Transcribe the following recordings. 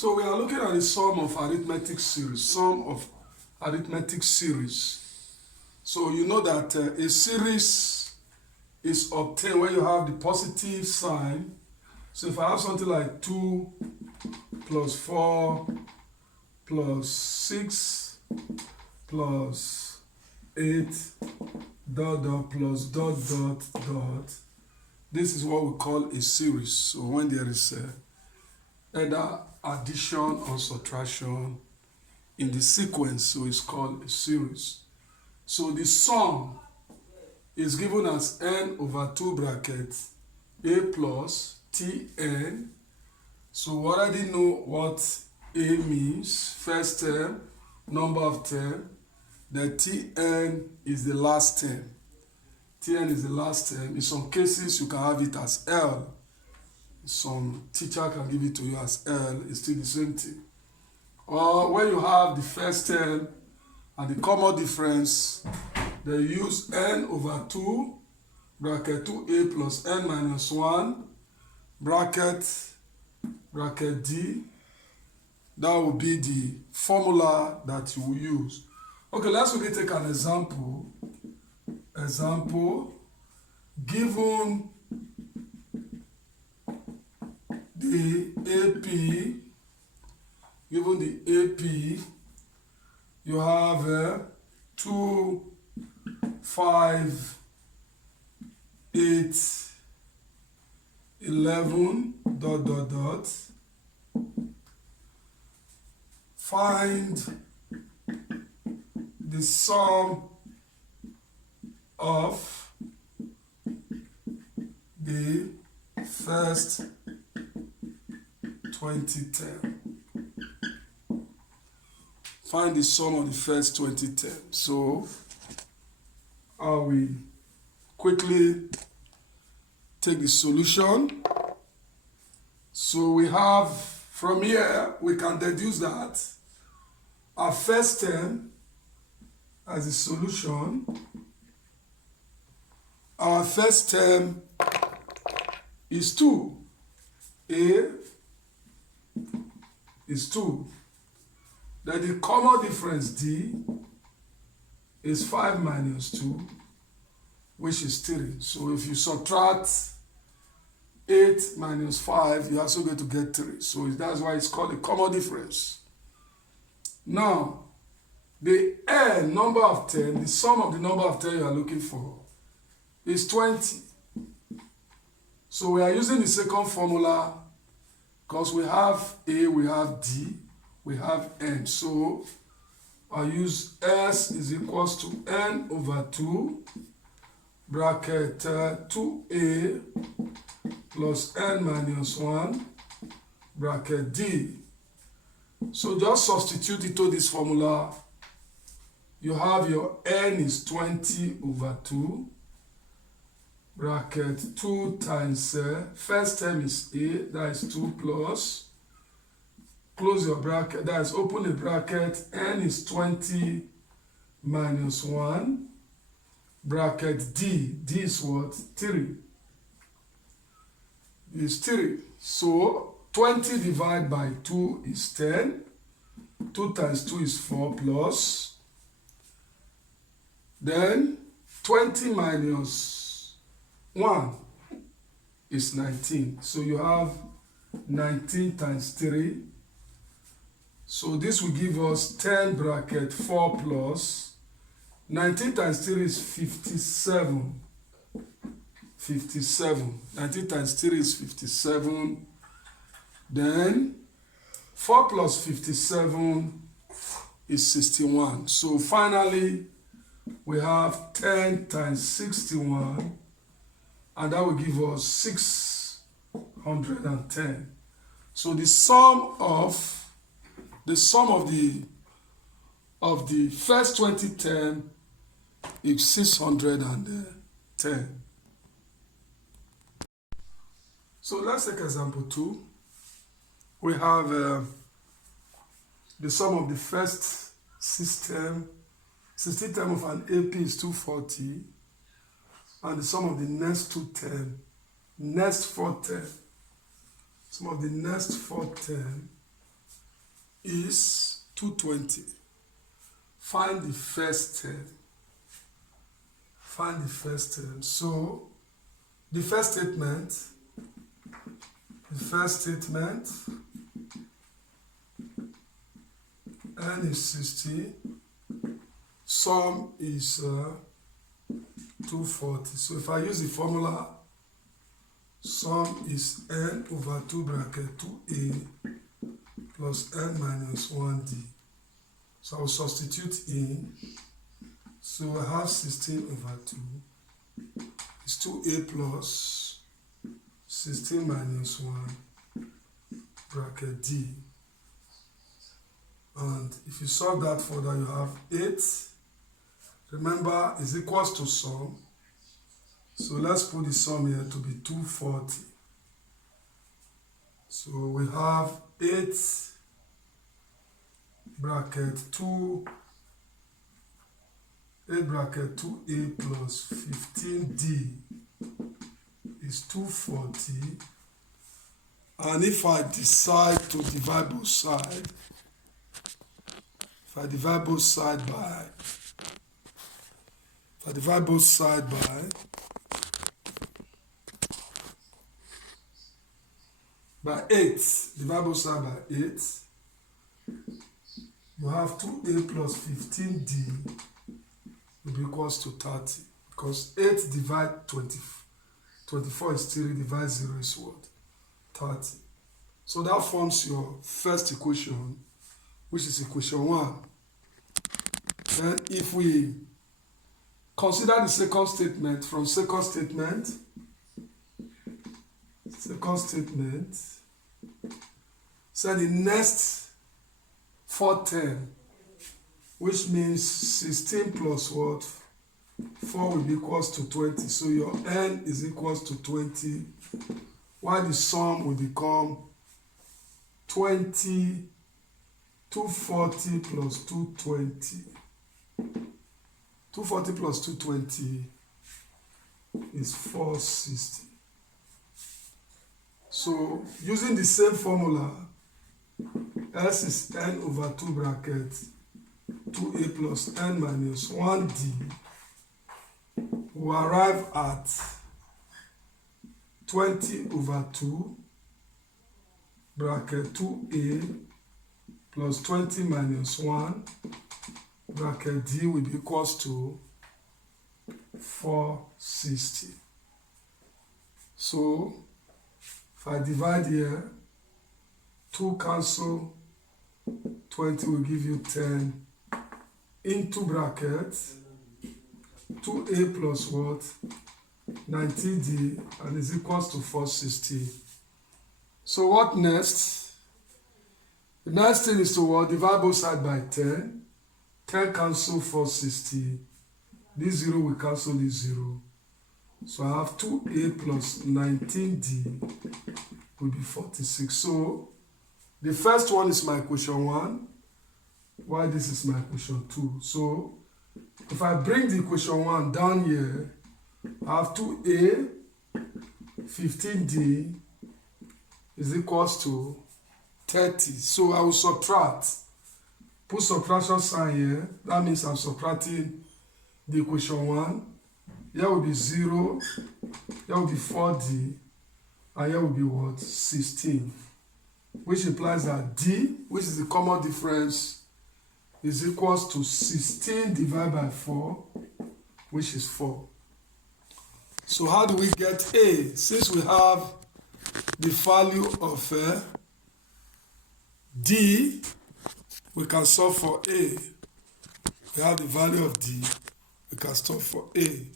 So we are looking at the sum of arithmetic series. Sum of arithmetic series. So you know that a series is obtained when you have the positive sign. So if I have something like 2 plus 4 plus 6 plus 8 dot dot plus dot dot dot, this is what we call a series. So when there is either addition or subtraction in the sequence, so it's called a series. So the sum is given as n over 2 brackets a plus tn. So we already know what a means, first term, number of term. The tn is the last term. Tn is the last term. In some cases, you can have it as L. Some teacher can give it to you as L. It's still the same thing. Or when you have the first term and the common difference, they use n over 2 bracket 2a plus n minus 1 bracket d. That will be the formula that you will use. Okay, let's quickly take an example. Given the AP, you have 2, 5, 8, 11, dot, dot, dot. Find the sum of the first 20 terms. Find the sum of the first 20 terms. So I will quickly take the solution. So we have, from here, we can deduce that our first term as a solution, our first term is 2. A is 2. Then the common difference D is 5 minus 2, which is 3. So if you subtract 8 minus 5, you're also going to get 3. So that's why it's called a common difference. Now, the n, number of 10, the sum of the number of 10 you are looking for is 20. So we are using the second formula because we have A, we have D, we have n. So I use S is equals to n over 2 bracket 2a plus n minus 1 bracket d. So just substitute into this formula. You have your n is 20 over 2 bracket 2 times first term is a, that is 2 plus, close your bracket, that is open the bracket, n is 20 minus 1 bracket d is what? 3. Is 3. So 20 divided by 2 is 10. 2 times 2 is 4 plus. Then 20 minus 1 is 19. So you have 19 times 3. So this will give us 10 bracket 4 plus. 19 times 3 is 57. 57. 19 times 3 is 57. Then 4 plus 57 is 61. So finally, we have 10 times 61, and that will give us 610. So the sum of the first 20 terms is 610. So let's take example 2. We have the sum of the first 16 terms of an AP is 240, and the sum of the next 4 terms, sum of the next 4 terms is 220. Find the first term. Find the first term. So the first statement, n is 60, sum is 240. So if I use the formula, sum is n over 2 bracket 2a plus n minus 1d. So I will substitute in. So I have 16 over 2 is 2a plus 16 minus 1 bracket d. And if you solve that further, you have 8. Remember, is equals to sum. So let's put the sum here to be 240. So we have 8 bracket 2, 8 bracket 2a plus 15d is 240. And if I decide to divide both sides, if I divide both sides by 8, divide both sides by 8, you have 2a plus 15d will be equals to 30, because 8 divide 24 is 3, divide 0 is what? 30. So that forms your first equation, which is equation 1. Then if we consider the second statement, from second statement, so the next 4 term, which means 16 plus what? 4 will be equals to 20. So your n is equals to 20, while the sum will become 240 plus 220. 240 plus 220 is 460. So using the same formula, S is n over 2 bracket 2a plus n minus 1d, we arrive at 20 over 2 bracket 2a plus 20 minus 1 bracket d will be equals to 460. So if I divide here, 2 cancel, 20 will give you 10 into bracket 2a plus what? 90d, and is equals to 460. So what next? The next thing is to what? Divide both sides by 10. 10 cancel 460. This 0 will cancel this 0. So I have 2a plus 19d will be 46. So the first one is my equation 1, while this is my equation 2. So if I bring the equation 1 down here, I have 2a 15d is equals to 30. So I will subtract. Put subtraction sign here. That means I'm subtracting the equation 1. Here will be 0. Here will be 4d. And here will be what? 16. Which implies that d, which is the common difference, is equals to 16 divided by 4, which is 4. So how do we get a? Since we have the value of d, we can solve for a. We have the value of d, we can solve for a.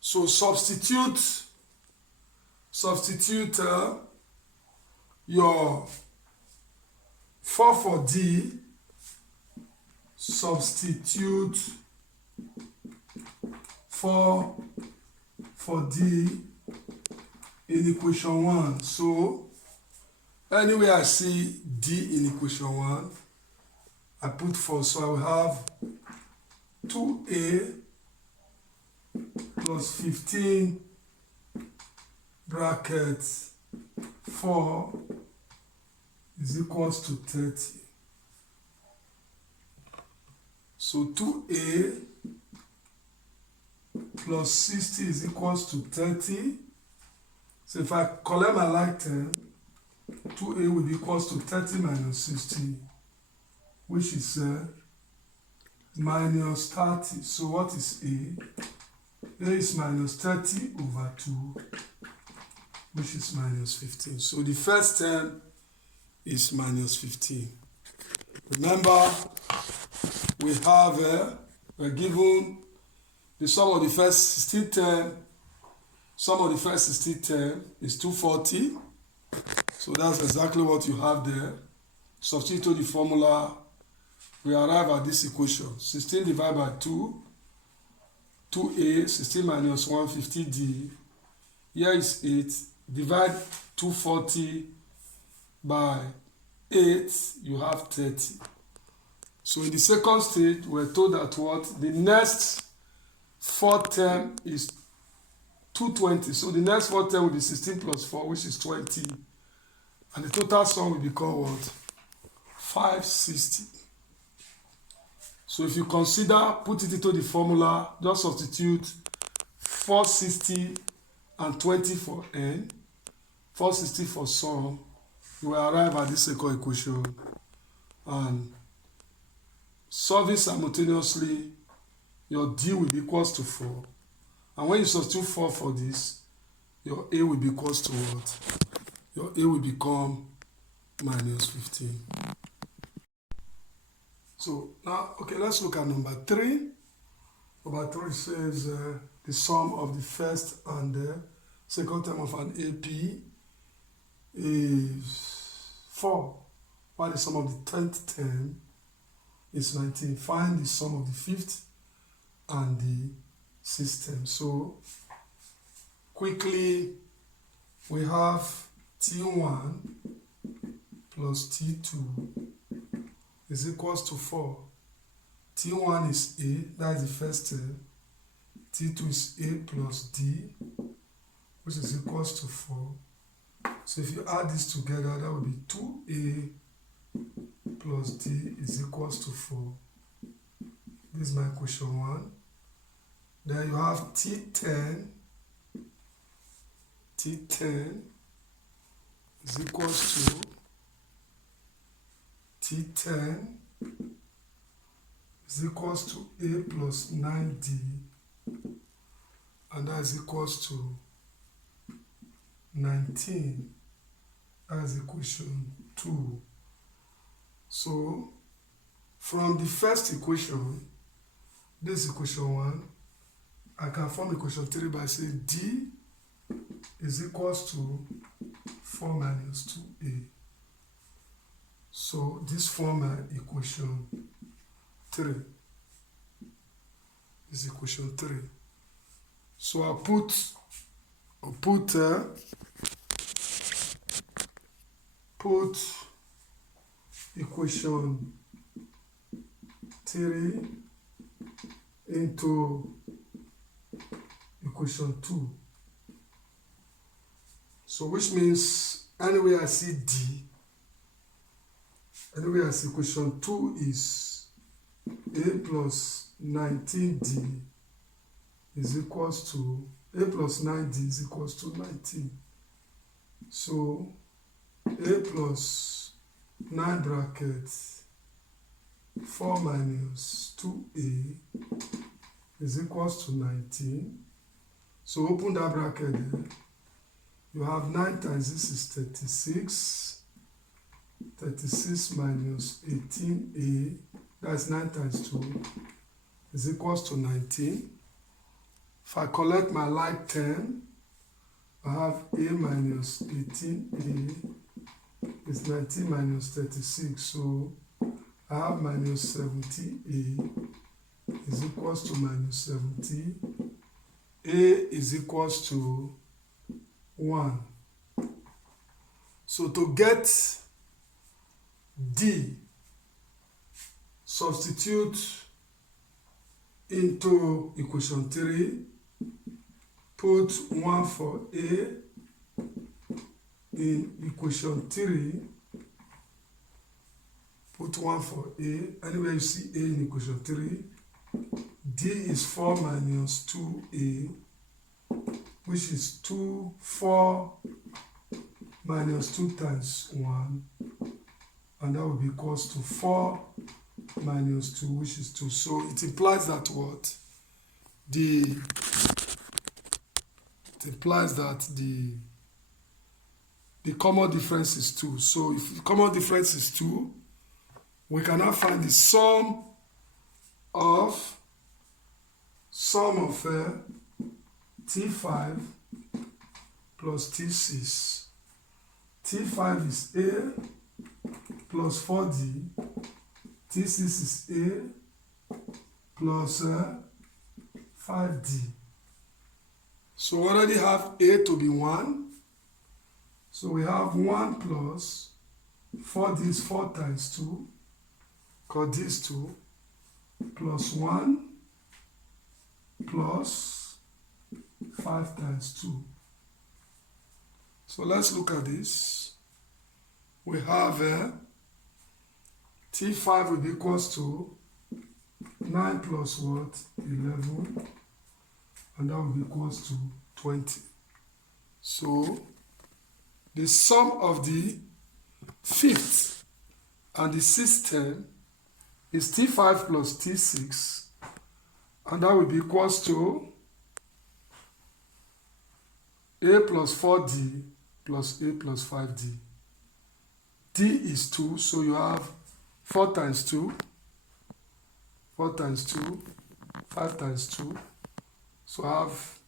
So substitute your 4 for d, substitute 4 for d in equation 1. So anywhere I see d in equation 1, I put 4. So I will have 2a plus 15 bracket 4 is equals to 30. So 2a plus 60 is equals to 30. So if I collect my like term, 2a will be equals to 30 minus 60, which is minus 30. So what is a? A is minus 30 over 2, which is minus 15. So the first term is minus 15. Remember, we have, we're given the sum of the first 16 term. Sum of the first 16 term is 240. So that's exactly what you have there. Substitute to the formula, we arrive at this equation. 16 divided by 2, 2a, 16 minus 150d. Here is 8. Divide 240 by 8, you have 30. So in the second stage, we're told that what? The next fourth term is 220. So the next fourth term will be 16 plus 4, which is 20. And the total sum will become what? 560. So if you consider, put it into the formula, just substitute 460 and 20 for n, 460 for sum, you will arrive at this second equation. And solving simultaneously, your d will be equals to 4. And when you substitute 4 for this, your a will be equals to what? Your a will become minus 15. So now, okay, let's look at number 3. Number 3 says the sum of the first and the second term of an AP is 4, while the sum of the 10th term is 19. Find the sum of the 5th and the 6th term. So quickly, we have T1 plus T2 is equals to 4. T1 is A, that is the first term. T2 is A plus D, which is equals to 4. So if you add this together, that will be 2A plus D is equals to 4. This is my equation 1. Then you have T10. T10 is equals to T10 is equals to A plus 9D, and that is equals to 19. That is equation 2. So from the first equation, this equation 1, I can form equation 3 by saying D is equals to 4 minus 2A. So this form my equation 3. This is equation 3. So I'll put equation 3 into equation 2. So which means anywhere I see D, anywhere I see equation 2 is A plus 19D is equals to, A plus 9D is equals to 19. So A plus 9 brackets 4 minus 2A is equals to 19. So open that bracket there. You have 9 times this is 36. 36 minus 18A, that's 9 times 2, is equals to 19. If I collect my like term, I have A minus 18A is 19 minus 36. So I have minus 70A is equals to minus 70. A is equals to 1. So to get D, substitute into equation 3, put 1 for A in equation 3, Put 1 for A. Anywhere you see A in equation 3, D is 4 minus 2A, which is 4 minus 2 times 1, and that will be equals to 4 minus 2, which is 2. So it implies that what? It implies that the common difference is 2. So if the common difference is 2, we can now find the sum of T5 plus T6. T5 is A plus 4D. T6 is A plus 5D. So we already have A to be 1. So we have 1 plus 4D is 4 times 2. Because these 2 plus 1 plus 5 times 2. So let's look at this. We have T5 will be equals to 9 plus what? 11. And that will be equals to 20. So the sum of the fifth and the sixth term is T5 plus T6, and that will be equals to A plus 4D plus A plus 5D. D is 2, so you have 4 times 2, 4 times 2, 5 times 2. So I have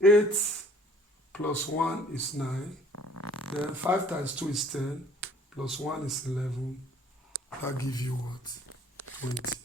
8 plus 1 is 9. Then 5 times 2 is 10, plus 1 is 11. That gives you what? 20.